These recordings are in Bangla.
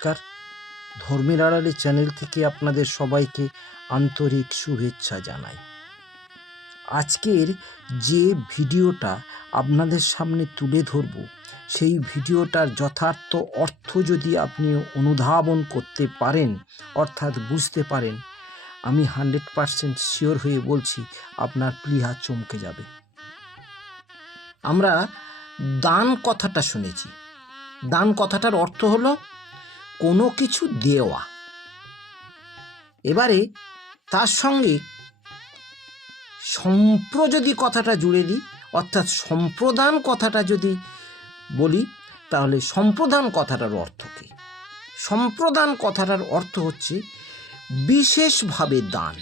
নমস্কার। ধর্মের আড়ালে চ্যানেল থেকে আপনাদের সবাইকে আন্তরিক শুভেচ্ছা জানাই। আজকের যে ভিডিওটা আপনাদের সামনে তুলে ধরব, সেই ভিডিওটার যথার্থ অর্থ যদি আপনি অনুধাবন করতে পারেন, অর্থাৎ বুঝতে পারেন, আমি 100% শিওর হয়ে বলছি আপনার প্লীহা চমকে যাবে। আমরা দান কথাটা শুনেছি। দান কথাটার অর্থ হলো কোনো কিছু দেওয়া। এবারে তার সঙ্গে যদি কথাটা জুড়ে দিই, অর্থাৎ সম্প্রদান কথাটা যদি বলি, তাহলে সম্প্রদান কথাটার অর্থ কী? সম্প্রদান কথাটার অর্থ হচ্ছে বিশেষভাবে দান।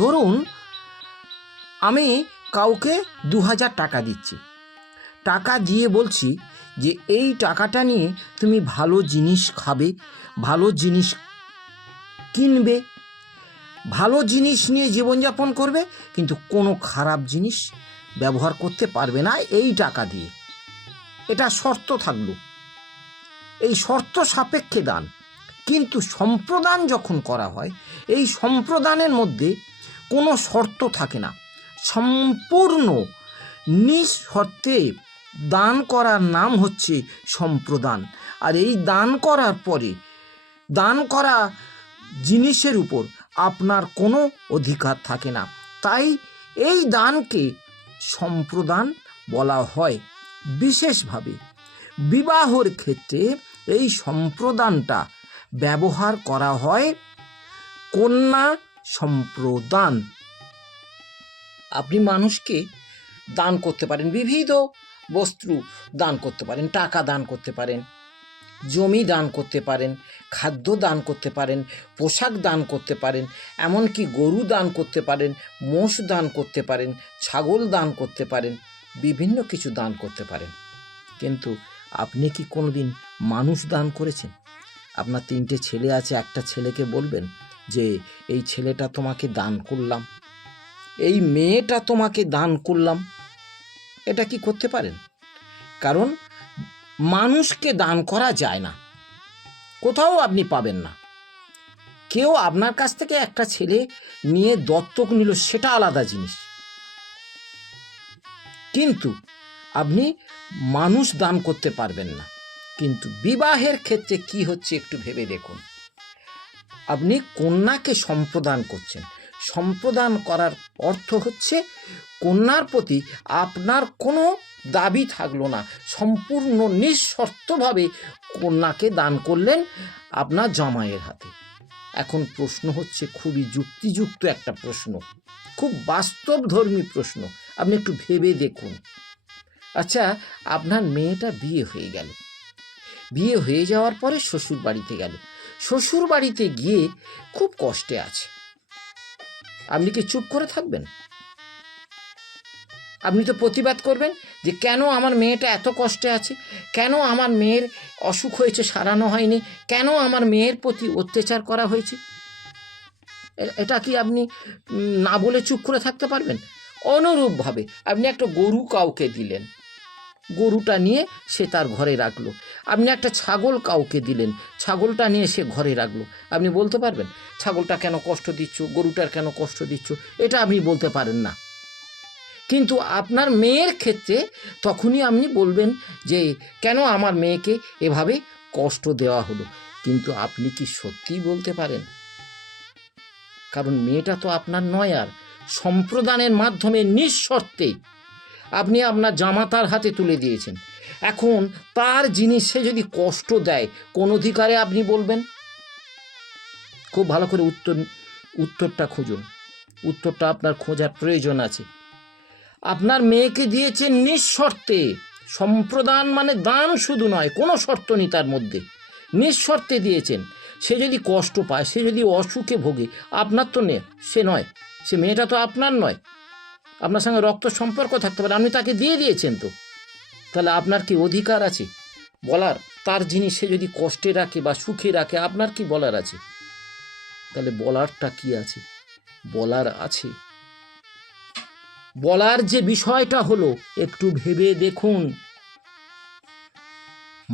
ধরুন আমি কাউকে 2000 টাকা দিচ্ছি, টাকা দিয়ে বলছি যে এই টাকাটা নিয়ে তুমি ভালো জিনিস খাবে, ভালো জিনিস কিনবে, ভালো জিনিস নিয়ে জীবনযাপন করবে, কিন্তু কোনো খারাপ জিনিস ব্যবহার করতে পারবে না এই টাকা দিয়ে। এটা শর্ত থাকলো, এই শর্ত সাপেক্ষে দান। কিন্তু সম্প্রদান যখন করা হয়, এই সম্প্রদানের মধ্যে কোনো শর্ত থাকে না, সম্পূর্ণ নিঃশর্তে দান করার নাম হচ্ছে সম্প্রদান। আর এই দান করার পরে দান করা জিনিসের উপর আপনার কোনো অধিকার থাকে না। তাই এই দানকে সম্প্রদান বলা হয়। বিশেষভাবে বিবাহর ক্ষেত্রে এই সম্প্রদানটা ব্যবহার করা হয় কন্যা সম্প্রদান। আপনি মানুষকে দান করতে পারেন, বিবিধ বস্তু দান করতে পারেন, টাকা দান করতে পারেন, জমি দান করতে পারেন, খাদ্য দান করতে পারেন, পোশাক দান করতে পারেন, এমনকি গরু দান করতে পারেন, মোষ দান করতে পারেন, ছাগল দান করতে পারেন, বিভিন্ন কিছু দান করতে পারেন। কিন্তু আপনি কি কোনোদিন মানুষ দান করেছেন? আপনার 3টে ছেলে আছে, একটা ছেলেকে বলবেন যে এই ছেলেটা তোমাকে দান করলাম, এই মেয়েটা তোমাকে দান করলাম, এটা কি করতে পারেন? কারণ মানুষকে দান করা যায় না, কোথাও আপনি পাবেন না। কেউ আপনার কাছ থেকে একটা ছেলে নিয়ে দত্তক নিল, সেটা আলাদা জিনিস, কিন্তু আপনি মানুষ দান করতে পারবেন না। কিন্তু বিবাহের ক্ষেত্রে কি হচ্ছে একটু ভেবে দেখুন। আপনি কন্যাকে সম্প্রদান করছেন। সম্প্রদান করার অর্থ হচ্ছে কন্যার প্রতি আপনার কোনো দাবি থাকলো না, সম্পূর্ণ নিঃশর্তভাবে কন্যাকে দান করলেন আপনার জামাইয়ের হাতে। এখন প্রশ্ন হচ্ছে খুবই যুক্তিযুক্ত একটা প্রশ্ন, খুব বাস্তবধর্মী প্রশ্ন, আপনি একটু ভেবে দেখুন। আচ্ছা, আপনার মেয়েটা বিয়ে হয়ে গেল, বিয়ে হয়ে যাওয়ার পরে শ্বশুর বাড়িতে গেল, শ্বশুর বাড়িতে গিয়ে খুব কষ্টে আছে, আপনি কি চুপ করে থাকবেন? আপনি তো প্রতিবাদ করবেন যে কেন আমার মেয়েটা এত কষ্টে আছে, কেন আমার মেয়ের অসুখ হয়েছে সারানো হয়নি, কেন আমার মেয়ের প্রতি অত্যাচার করা হয়েছে। এটা কি আপনি না বলে চুপ করে থাকতে পারবেন? অনুরূপভাবে আপনি একটা গরু কাউকে দিলেন, গরুটা নিয়ে সে তার ঘরে রাখলো। আপনি একটা ছাগল কাউকে দিলেন, ছাগলটা নিয়ে সে ঘরে রাখলো। আপনি বলতে পারবেন ছাগলটা কেন কষ্ট দিচ্ছ, গরুটার কেন কষ্ট দিচ্ছ? এটা আপনি বলতে পারেন না। কিন্তু আপনার মেয়ের ক্ষেত্রে তখনই আপনি বলবেন যে কেন আমার মেয়েকে এভাবে কষ্ট দেওয়া হলো। কিন্তু আপনি কি সত্যিই বলতে পারেন? কারণ মেয়েটা তো আপনার নয়। আর সম্প্রদানের মাধ্যমে নিঃশর্তে আপনি আপনার জামাতার হাতে তুলে দিয়েছেন। এখন তার জিনিস সে যদি কষ্ট দেয়, কোন অধিকারে আপনি বলবেন? খুব ভালো করে উত্তরটা খুঁজুন, উত্তরটা আপনার খোঁজার প্রয়োজন আছে। আপনার মেয়েকে দিয়েছেন নিঃশর্তে। সম্প্রদান মানে দান শুধু নয়, কোনো শর্ত নেই তার মধ্যে, নিঃশর্তে দিয়েছেন। সে যদি কষ্ট পায়, সে যদি অসুখে ভোগে, আপনার তো নেই, সে নয়, সে মেয়েটা তো আপনার নয়, আপনার সঙ্গে রক্ত সম্পর্ক থাকতে পারে, আপনি তাকে দিয়ে দিয়েছেন। তো তাহলে আপনার কি অধিকার আছে বলার? তার জিনিস সে যদি কষ্টে রাখে বা সুখে রাখে, আপনার কি বলার আছে? তাহলে বলারটা কি আছে? বলার আছে, বলার যে বিষয়টা হলো একটু ভেবে দেখুন।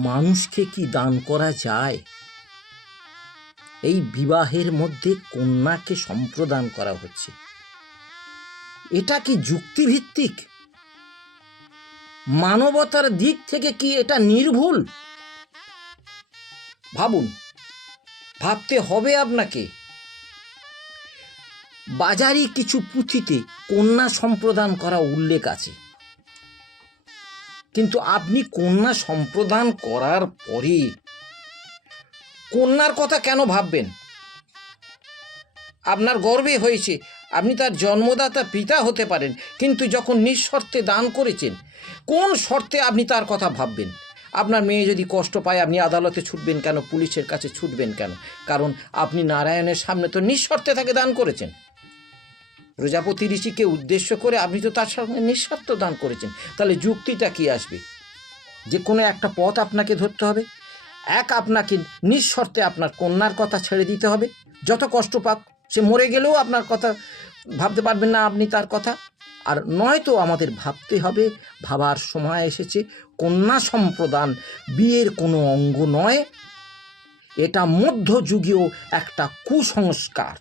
মানুষকে কি দান করা যায়? এই বিবাহের মধ্যে কন্যাকে সম্প্রদান করা হচ্ছে, এটা কি যুক্তিভিত্তিক? মানবতার দিক থেকে কি এটা নির্ভুল? ভাবুন, ভাবতে হবে আপনাকে। বাজারে কিছু পুঁথিতে কন্যা সম্প্রদান করা উল্লেখ আছে, কিন্তু আপনি কন্যা সম্প্রদান করার পরে কন্যার কথা কেন ভাববেন? আপনার গর্বে হয়েছে, আপনি তার জন্মদাতা পিতা হতে পারেন, কিন্তু যখন নিঃশর্তে দান করেছেন, কোন শর্তে আপনি তার কথা ভাববেন? আপনার মেয়ে যদি কষ্ট পায়, আপনি আদালতে ছুটবেন কেন, পুলিশের কাছে ছুটবেন কেন? কারণ আপনি নারায়ণের সামনে তো নিঃশর্তে তাকে দান করেছেন। প্রজাপতি ঋষিকে উদ্দেশ্য করে আপনি তো তার সঙ্গে নিঃস্বার্থ দান করেছেন। তাহলে যুক্তিটা কি আসবে? যে কোনো একটা পথ আপনাকে ধরতে হবে। আপনাকে নিঃশর্তে আপনার কন্যার কথা ছেড়ে দিতে হবে, যত কষ্ট পাক, সে মরে গেলেও আপনার কথা ভাবতে পারবেন না আপনি তার কথা। আর নয়তো আমাদের ভাবতে হবে, ভাবার সময় এসেছে, কন্যা সম্প্রদান বিয়ের কোনো অঙ্গ নয়, এটা মধ্যযুগীয় একটা কুসংস্কার।